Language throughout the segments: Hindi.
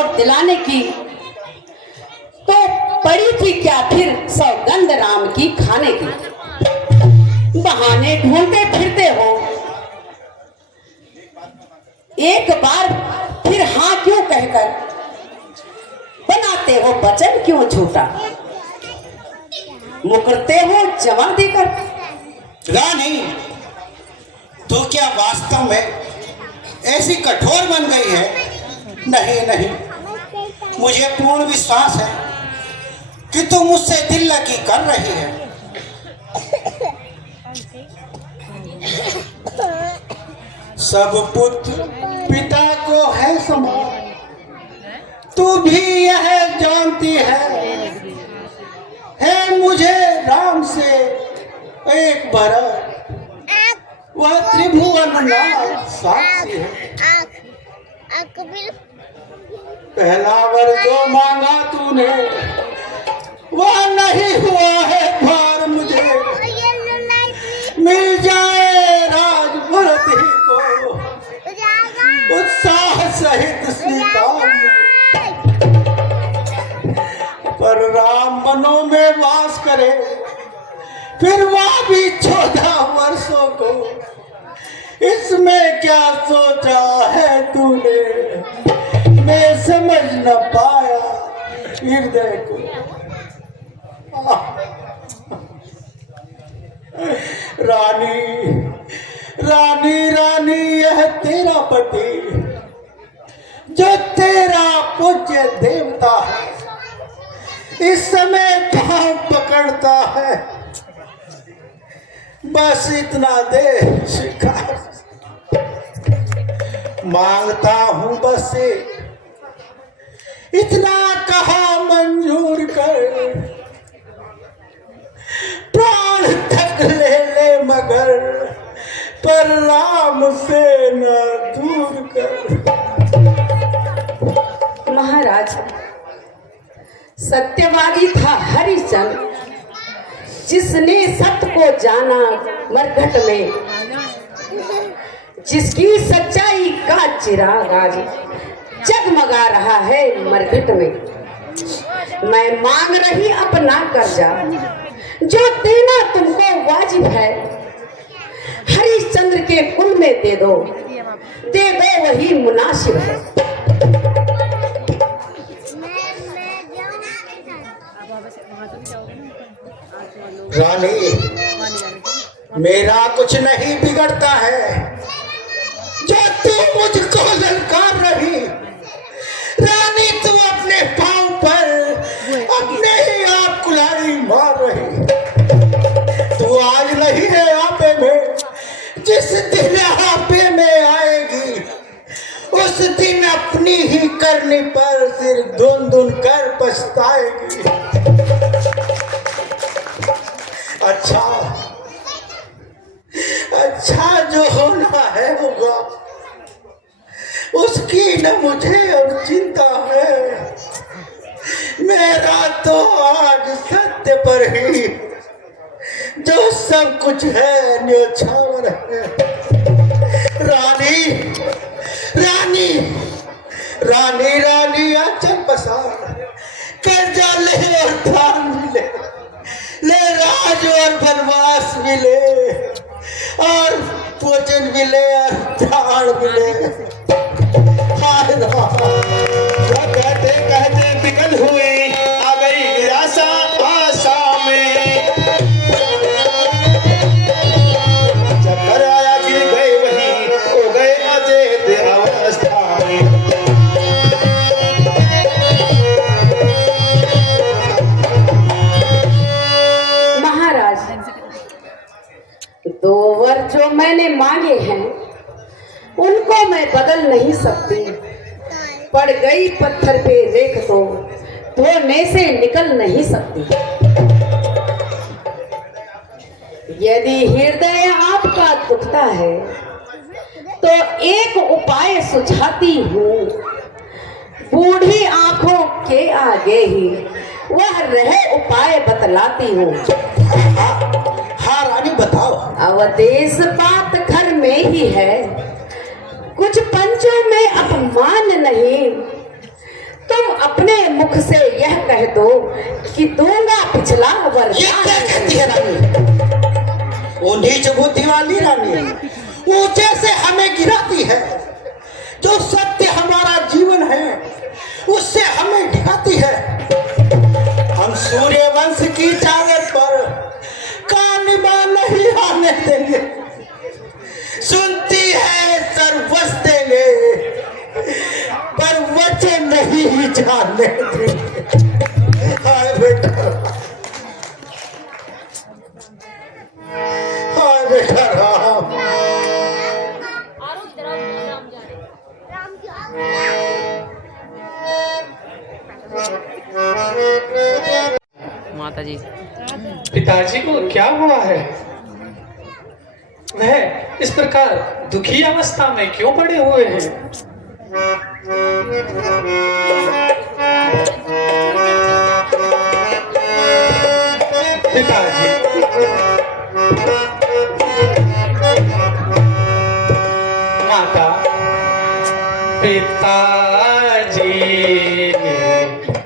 और दिलाने की, तो पड़ी थी क्या फिर सौगंध राम की खाने की। बहाने ढूंढते फिरते हो, एक बार फिर हाँ क्यों कहकर बनाते हो वचन क्यों झूठा, मुकरते हो जवाब देकर। रानी, तो क्या वास्तव में ऐसी कठोर बन गई है? नहीं नहीं, मुझे पूर्ण विश्वास है कि तुम मुझसे दिल लगी कर रही है। सब पुत्र पिता को है समान, तू भी यह जानती है मुझे राम से एक भरत, वह त्रिभुवन नाथ साक्षी है। पहला वर जो मांगा तूने वह नहीं हुआ है भार मुझे, मिल जाए राज भरत ही को उत्साह सहित स्वीकार। पर राम मनों में वास करे, फिर वह भी 14 वर्षों को, इसमें क्या सोचा है तूने, मैं समझ न पाया हृदय को। रानी रानी रानी, यह तेरा पति जो तेरा पूज्य देवता है, इस समय पांव पकड़ता है, बस इतना दे स्वीकार। मांगता हूं बस इतना कहा मंजूर कर, प्राण तक ले मगर पर राम से न दूर कर। महाराज, सत्यवादी था हरिश्चंद्र, जिसने सत्य को जाना मरघट में, जिसकी सच्चाई का चिराग आज जगमगा रहा है मरघट में। मैं मांग रही अपना कर्जा जो देना तुमको वाजिब है, हरिश्चंद्र के कुल में दे दो वही मुनासिब है। रानी, मेरा कुछ नहीं बिगड़ता है जो तू मुझको ललकार रही। रानी, तू अपने पांव पर अपने ही आप कुल्हाड़ी मार रही। तू आज नहीं है आपे में, जिस दिन आपे में आएगी उस दिन अपनी ही करने पर सिर धुन धुन कर पछताएगी। अच्छा जो होना है होगा, उसकी न मुझे अब चिंता है। मेरा तो आज सत्य पर ही जो सब कुछ है न्योछावर है। रानी रानी रानी रानी, आंचल पसार कर्जा ले और दान मिले, ले राज और वनवास मिले, और भोजन मिले और प्राण मिले। कहते कहते विकल हुए, आ गई निराशा आशा में, जब घर आया गिर गए वहीं हो गए अचेत अवस्था में। दो वर जो मैंने मांगे हैं उनको मैं बदल नहीं सकती, पड़ गई पत्थर पे रेख तो धोने से निकल नहीं सकती। यदि हृदय आपका दुखता है तो एक उपाय सुझाती हूँ, बूढ़ी आंखों के आगे ही वह रहे उपाय बतलाती हूँ। हाँ रानी, बताओ। अवदेश बात घर में ही है, कुछ पंचों में अपमान नहीं, तुम अपने मुख से यह कह दो कि दूंगा पिछला ये वरदान। क्या कहती है रानी? वो नीच बुद्धि वाली रानी ऊंचे से हमें गिराती है। जो सत्य हमारा जीवन है उससे हमें ढकाती है। हम सूर्यवंश की चावत पर कानिबा नहीं आने देंगे। सुनती है सर्वस देंगे पर वचन नहीं जाने देंगे। हाय बेटा, हाय बेटा राम। माता जी, पिताजी को क्या हुआ है? वह इस प्रकार दुखी अवस्था में क्यों पड़े हुए हैं? पिताजी, माता, पिताजी ने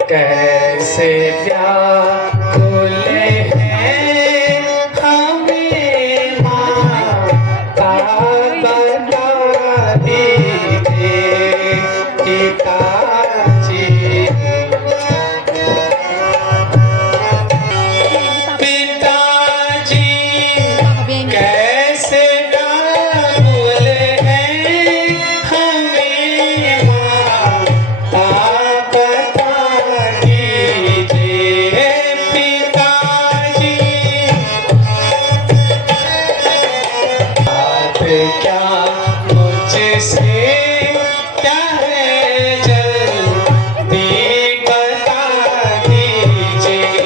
कैसे व्याकुल हैं हमें माता बता दीजिए। पिताजी, पिताजी कैसे व्याकुल हैं हमें माता बता दीजिए। पिताजी, आप क्या मुझसे क्या है जल्दी बता दीजिए।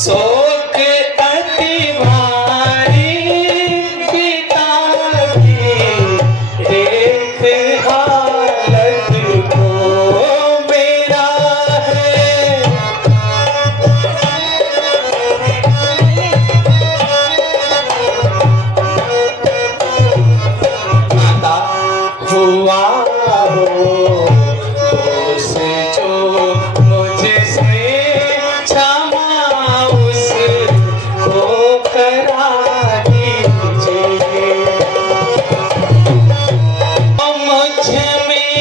शोक अति भारी पिताजी, देख हालत को मेरा है। माता, हुआ हो दोष जो मुझसे क्षमा उसको करा दीजिए। मुझ में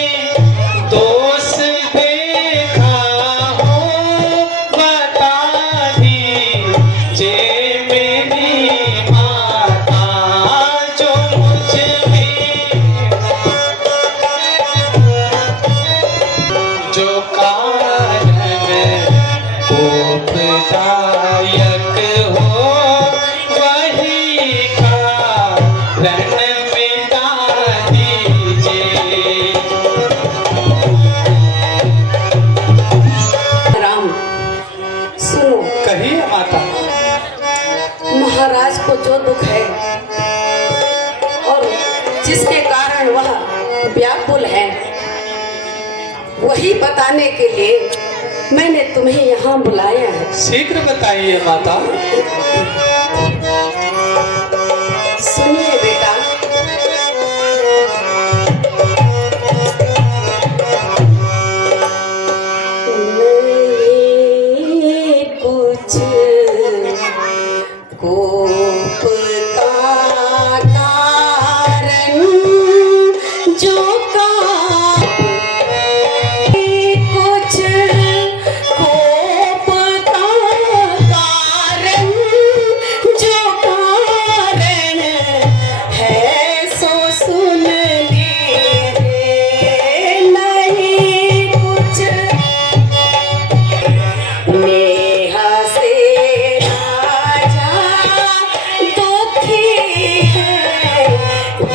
दोष देखा हो बता दीजिए। मेरी माता, जो मुझ में जो कारण कोपदायक हो वही कारण मिटा दीजिए। राम सुनो, कहिए माता। महाराज को जो दुख है और जिसके कारण वह व्याकुल है वही बताने के लिए मैंने तुम्हें यहाँ बुलाया है। शीघ्र बताइए माता। सुनिए बेटा, नहीं कुछ कोप का कारण जो कुछ कोप का कारण जो कारण है सो सुन लीजिए। नहीं कुछ नेह से राजा दुखी है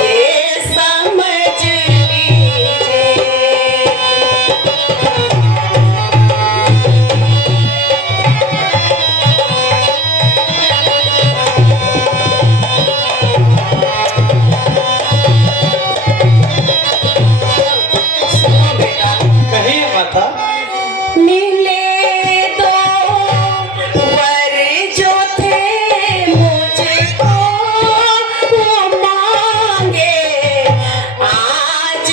ये समझ लीजिए। सुनो बेटा, कहिए माता। मिले दो वर जो थे मुझको वो मांगे आज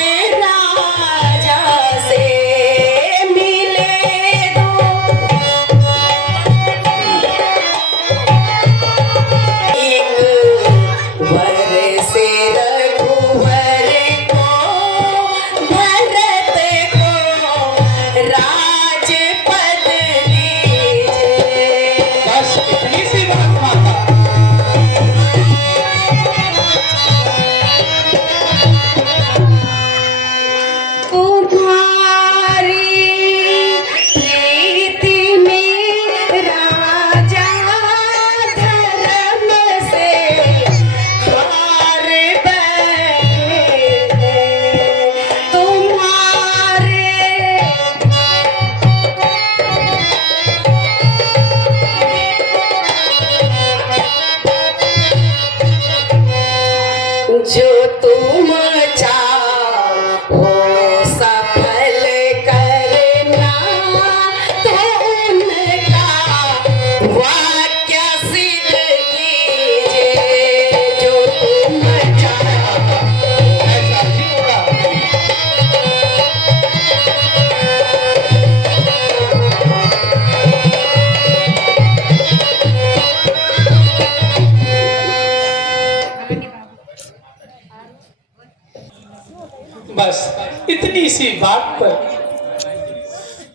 छोटी सी बात पर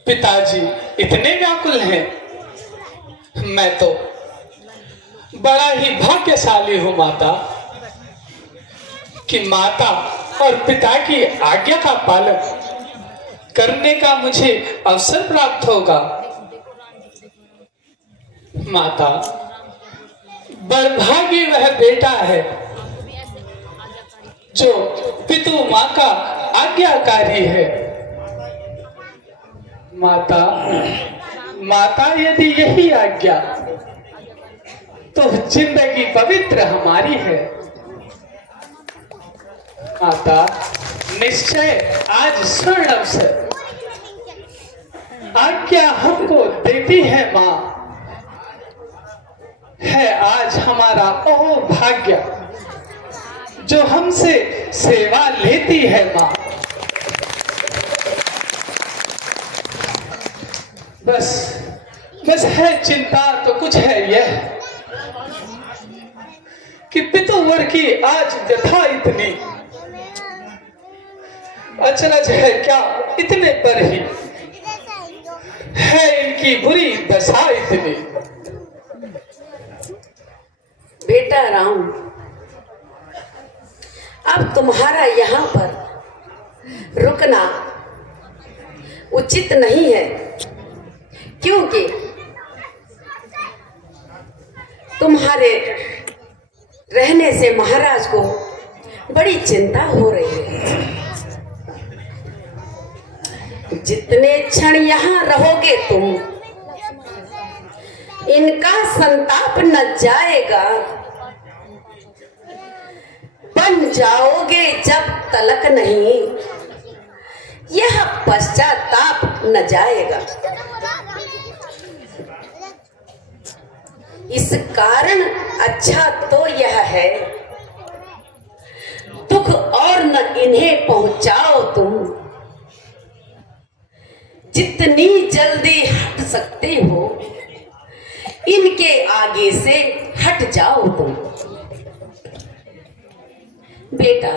पिताजी इतने व्याकुल हैं। मैं तो बड़ा ही भाग्यशाली हूं माता कि माता और पिता की आज्ञा का पालन करने का मुझे अवसर प्राप्त होगा। माता, बड़भागी वह बेटा है जो पितु माँ का आज्ञाकारी है। माता, माता यदि यही आज्ञा तो जिंदगी पवित्र हमारी है। माता, निश्चय आज स्वर्ण अवसर आज्ञा हमको देती है माँ। है आज हमारा ओ भाग्य जो हमसे सेवा लेती है माँ। बस है चिंता तो कुछ है यह कि पितुवर की आज व्यथा इतनी, अचरज है क्या इतने पर ही है इनकी बुरी दशा इतनी। बेटा राम, अब तुम्हारा यहाँ पर रुकना उचित नहीं है, क्योंकि तुम्हारे रहने से महाराज को बड़ी चिंता हो रही है। जितने क्षण यहाँ रहोगे तुम, इनका संताप न जाएगा। बन जाओगे जब तलक नहीं, यह पश्चाताप न जाएगा। इस कारण अच्छा तो यह है, दुख और न इन्हें पहुंचाओ तुम। जितनी जल्दी हट सकते हो, इनके आगे से हट जाओ तुम। बेटा,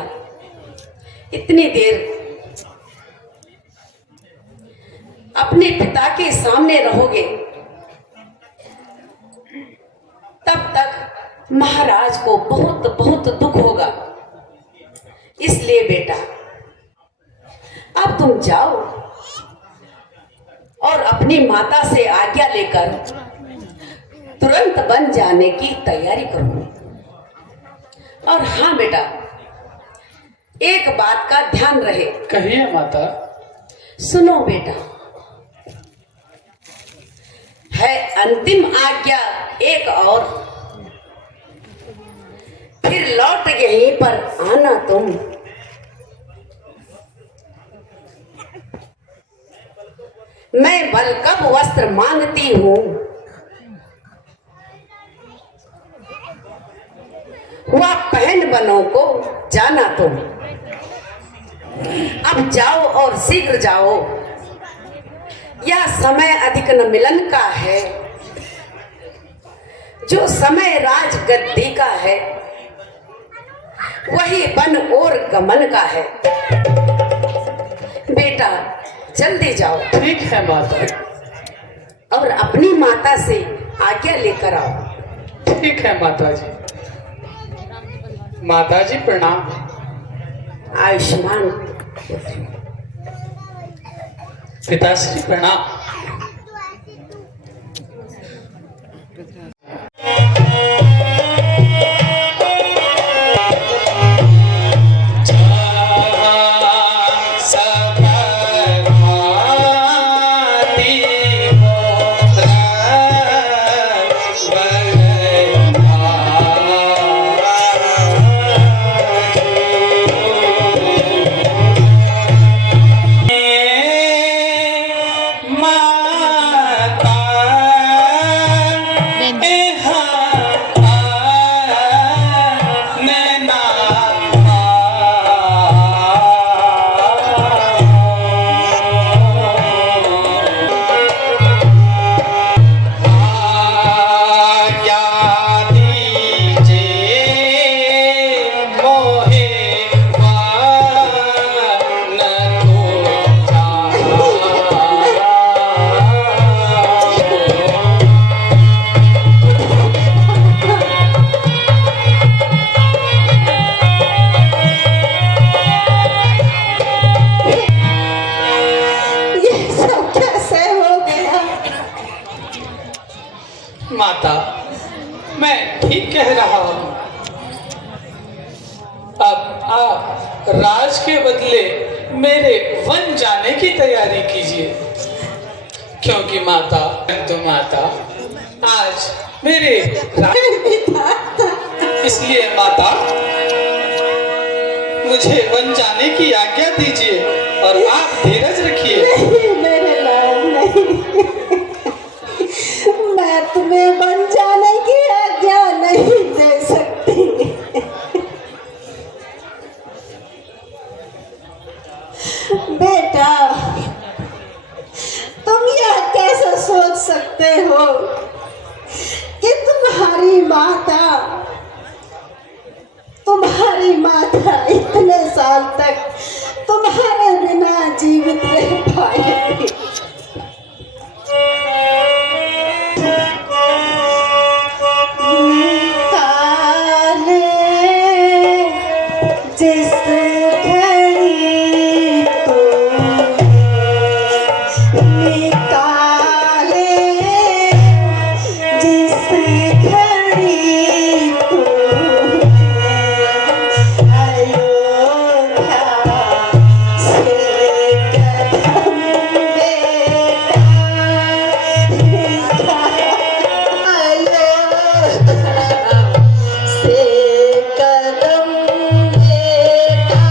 इतनी देर अपने पिता के सामने रहोगे, तब तक महाराज को बहुत बहुत दुख होगा। इसलिए बेटा, अब तुम जाओ और अपनी माता से आज्ञा लेकर तुरंत बन जाने की तैयारी करो। और हाँ बेटा, एक बात का ध्यान रहे। कहिए माता। सुनो बेटा, है अंतिम आज्ञा एक और, फिर लौट यहीं पर आना तुम। मैं बलकब वस्त्र मांगती हूँ, वह पहन बनो को जाना तुम। अब जाओ और शीघ्र जाओ, यह समय अधिक न मिलन का है। जो समय राज गद्दी का है, वही वन और गमन का है। बेटा, जल्दी जाओ। ठीक है माता। और अपनी माता से आज्ञा लेकर आओ। ठीक है माता जी। माता जी प्रणाम। आयुष्मान। पिताश्री प्रणाम। माँ माता, मैं ठीक कह रहा हूँ। अब आप राज के बदले मेरे वन जाने की तैयारी कीजिए, क्योंकि माता आज मेरे इसलिए माता मुझे वन जाने की आज्ञा दीजिए और आप धीरज रखिए। नहीं मेरे लाल, नहीं, मैं तुम्हें वन जाने की आज्ञा नहीं दे सकती। बेटा, तुम यह कैसे सोच सकते हो कि तुम्हारी माता इतने साल तक तुम्हारे बिना जीवित रह पाएगी? निकाले जिस घड़ी को, निकाले जिस घड़ी को, अयोध्या से कदम बेटा, अयोध्या से कदम बेटा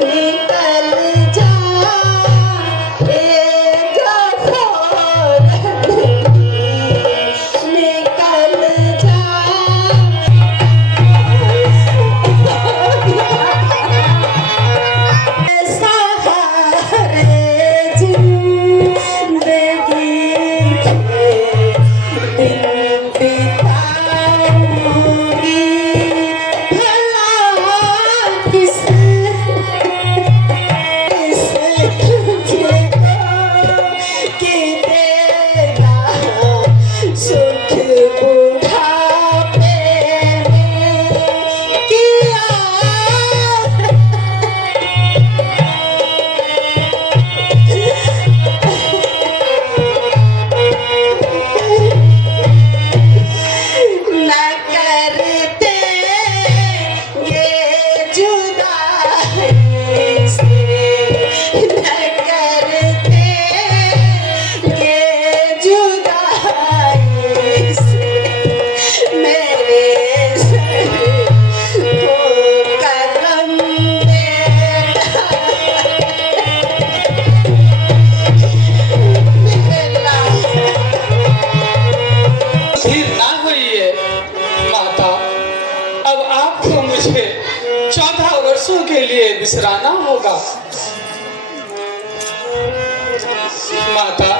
निकल जा, ए गफूर, निकल जा। सहारे जिंदगी के दिन बिताऊंगी, भला किस कि देगा सुख बुढ़ापे में किया। न करते ये जुदाई से, न करते ये जुदाई से, मेरे सर को कलम बेटा। धीर ना होइए माता, अब आपको मुझे 14 वर्षों के लिए विश्राना होगा। माता,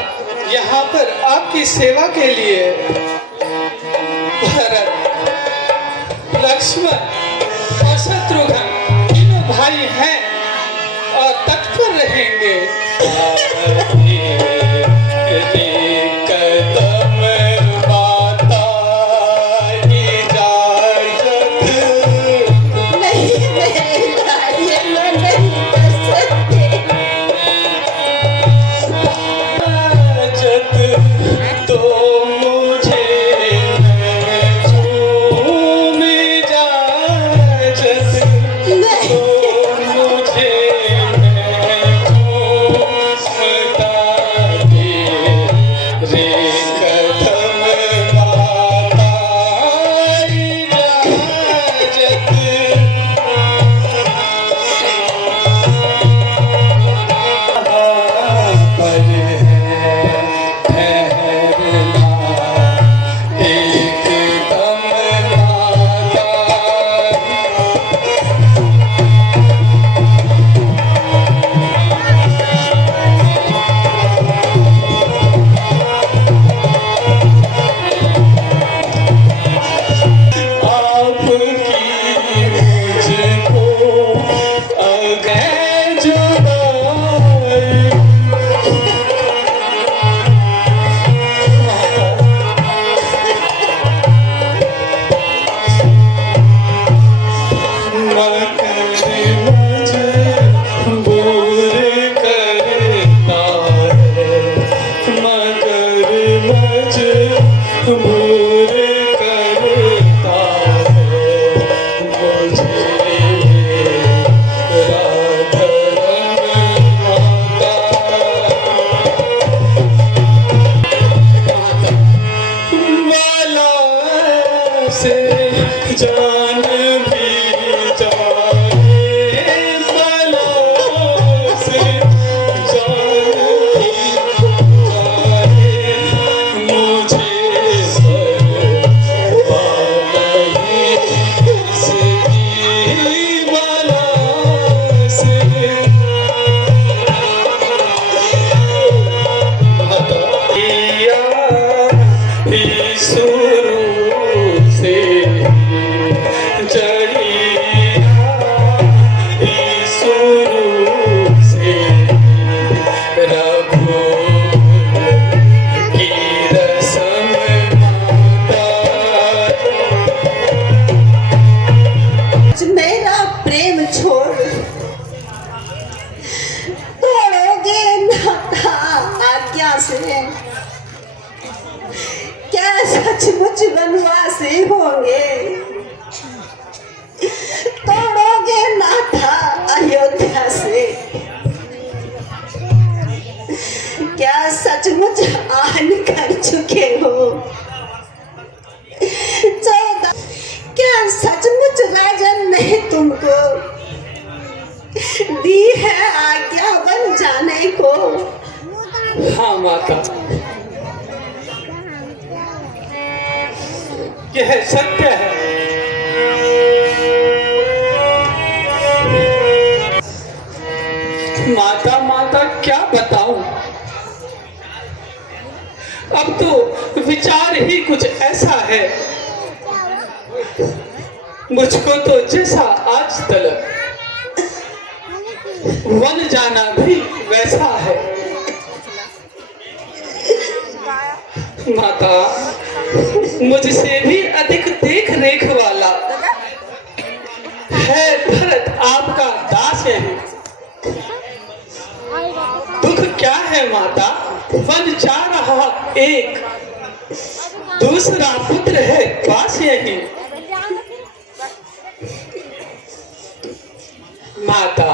यहाँ पर आपकी सेवा के लिए भरत, लक्ष्मण और शत्रुघ्न तीनों भाई हैं और तत्पर रहेंगे। कदम माता इजाजत नहीं मेरे लाल, ये मैं नहीं कर सकती। इजाजत तो मुझे झूम इजाजत नहीं, तो मुझे झूमता दे रे कदम माता इजाजत। पर है ठहरना मजबूर करता है मुझे राधा माला से जान भी जाए माला से जान भी जाए मुझे परवाह नहीं इसकी माला से शुरू से शुरू से रघु की रस्म मेरा प्रेम छोड़ तोड़ोगे नाता आज्ञा से, क्या सचमुच वनवासी होंगे? तोड़ोगे नाता अयोध्या से, क्या सचमुच आन कर चुके हो? क्या सचमुच राजन ने तुमको दी है आज्ञा बन जाने को? हाँ माता, यह सत्य है। माता माता क्या बताऊं, अब तो विचार ही कुछ ऐसा है, मुझको तो जैसा आज तलक वन जाना भी वैसा है। माता, मुझसे भी अधिक देख रेख वाला है भरत आपका दास है। दुख क्या है माता, वन जा रहा एक, दूसरा पुत्र है पास यही। माता,